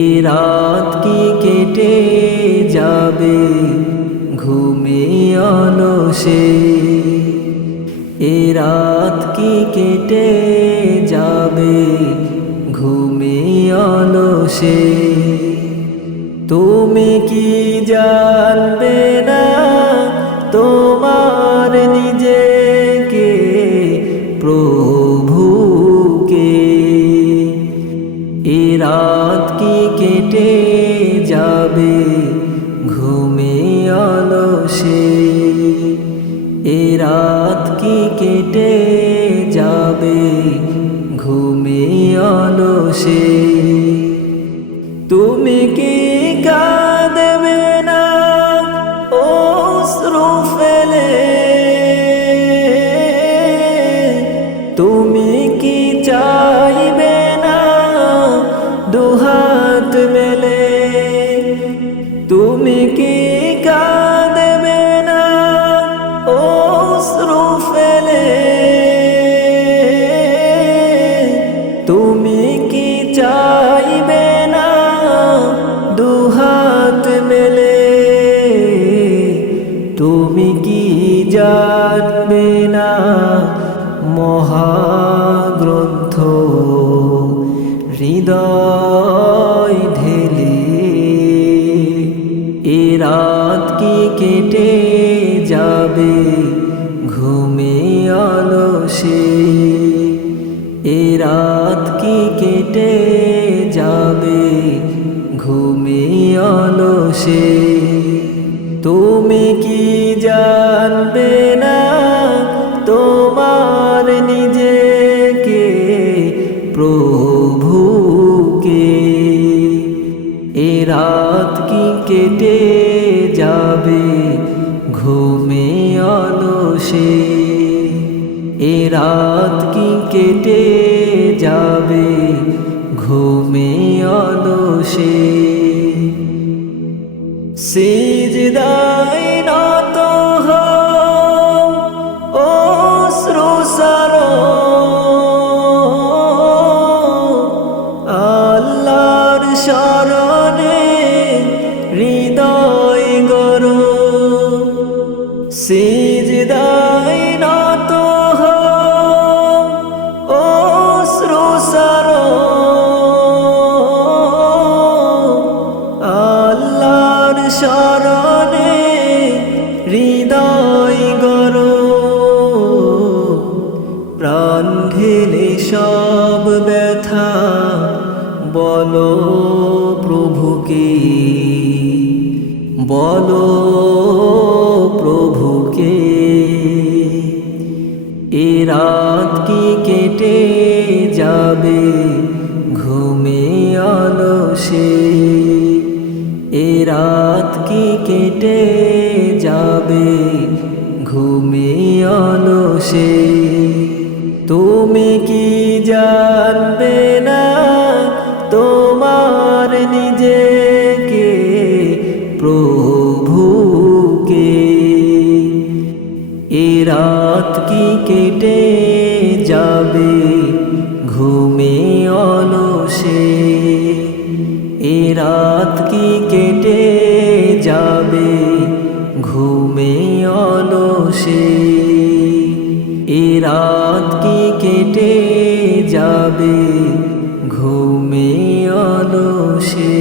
এ রাত কি কেটে যাবে ঘুমে অলসে, এ রাত কি কেটে যাবে ঘুমে অলসে। তুমি কি জানবে না তোমার নিজেকে প্রভুকে, এ রাত কি কেটে যাবে ঘুমে অলসে, এ রাত কি কেটে যাবে ঘুমে অলসে। তুমি কি কাঁদবে না অশ্রু ফেলে, তুমি কি চাইবে না দুহাত মেলে, তুমি কি কাঁদবে না অশ্রু ফেলে, তুমি কি চাইবে না দুহাত মেলে। তুমি কি জানবে না মহাগ্রন্থ হৃদয় ঢেলে, এ রাত কি কেটে যাবে ঘুমে অলসে, এ রাত কি কেটে যাবে ঘুমে অলসে। তুমি কি জানবে না তোমার নিজেকে প্রভুকে, এ রাত কি কেটে যাবে ঘুমে অলসে, এ রাত কি কেটে যাবে ঘুমে অলসে। সিজদায় নত হও অশ্রু সারো, আল্লাহর শরণে হৃদয় গড়ো, সিজদায় নত হও অশ্রু সারো, আল্লাহর শরণে হৃদয় গড়ো। প্রাণ ঢেলে সব ব্যথা বলো প্রভুকে, বলো প্রভুকে, এ রাত কি কেটে যাবে ঘুমে অলসে, এ রাত কি কেটে যাবে ঘুমে অলসে। তুমি কি জানবে না তোমার নিজেকে প্রভুকে, এ রাত কি কেটে যাবে ঘুমে অলসে, এ রাত কি কেটে যাবে ঘুমে অলসে, এ রাত কি কেটে যাবে ঘুমে অলসে।